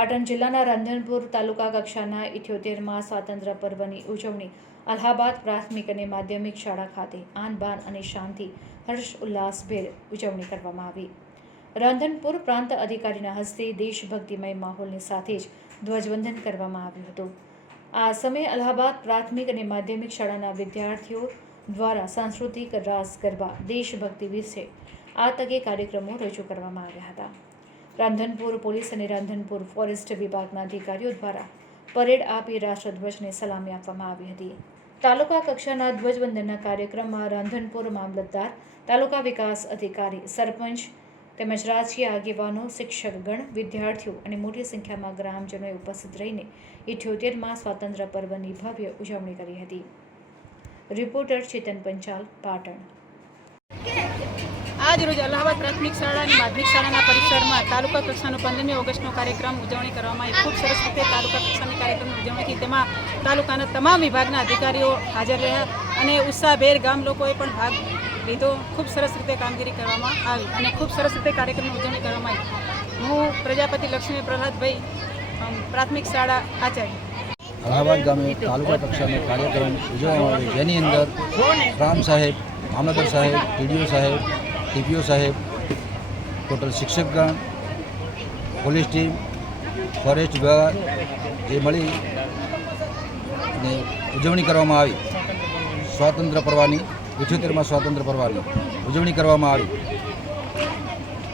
પાટણ જિલ્લાના રાંધણપુર તાલુકા કક્ષાના ઇઠ્યોતેરમાં સ્વાતંત્ર્ય પર્વની ઉજવણી, અલ્હાબાદ પ્રાથમિક અને માધ્યમિક શાળા ખાતે આન બાન અને શાંતિ, હર્ષ ઉલ્લાસભેર ઉજવણી કરવામાં આવી. રાંધનપુર પ્રાંત અધિકારીના હસ્તે દેશભક્તિમય માહોલની સાથે જ ધ્વજવંદન કરવામાં આવ્યું હતું. આ સમયે અલ્હાબાદ પ્રાથમિક અને માધ્યમિક શાળાના વિદ્યાર્થીઓ દ્વારા સાંસ્કૃતિક રાસ ગરબા દેશભક્તિ વિશે આ તકે કાર્યક્રમો રજૂ કરવામાં આવ્યા હતા. રાંધનપુર પોલીસ અને રાંધનપુર ફોરેસ્ટ વિભાગના અધિકારીઓ દ્વારા પરેડ આપી રાષ્ટ્રધ્વજને સલામી આપવામાં આવી હતી. તાલુકા કક્ષાના ધ્વજવંદનના કાર્યક્રમમાં રાંધનપુર મામલતદાર, તાલુકા વિકાસ અધિકારી, સરપંચ તેમજ રાજકીય આગેવાનો, શિક્ષકગણ, વિદ્યાર્થીઓ અને મોટી સંખ્યામાં ગ્રામજનોએ ઉપસ્થિત રહીને ઇઠ્યોતેરમાં સ્વાતંત્ર્ય પર્વની ભવ્ય ઉજવણી કરી હતી. રિપોર્ટર ચેતન પંચાલ, પાટણ. આજ રોજ અલ્હાબાદ પ્રાથમિક શાળા અને માધ્યમિક શાળાના પરિસરમાં તાલુકા કક્ષાનો પંદરમી ઓગસ્ટનો કાર્યક્રમ ઉજવણી કરવામાં આવી. ખૂબ સરસ રીતે તાલુકા કક્ષાની કાર્યક્રમની ઉજવણી થઈ તેમાં તાલુકાના તમામ વિભાગના અધિકારીઓ હાજર રહ્યા અને ઉત્સાહભેર ગામ લોકોએ પણ ભાગ લીધો. ખૂબ સરસ રીતે કામગીરી કરવામાં આવી અને ખૂબ સરસ રીતે કાર્યક્રમની ઉજવણી કરવામાં આવી. હું પ્રજાપતિ લક્ષ્મી પ્રહલાદભાઈ પ્રાથમિક શાળા આચાર્ય. અલ્હાબાદ ગામે તાલુકા કક્ષાનો કાર્યક્રમ ઉજવવામાં આવે જેની અંદર રામ સાહેબ મામલતદાર સાહેબ, ટીડીઓ સાહેબ ટીપીઓ સાહેબ, ટોટલ શિક્ષકગણ, પોલીસ ટીમ, ફોરેસ્ટ વિભાગ જે મળી ને ઉજવણી કરવામાં આવી. સ્વાતંત્ર્ય પર્વની ઇઠ્યોતેરમાં સ્વાતંત્ર્ય પર્વની ઉજવણી કરવામાં આવી.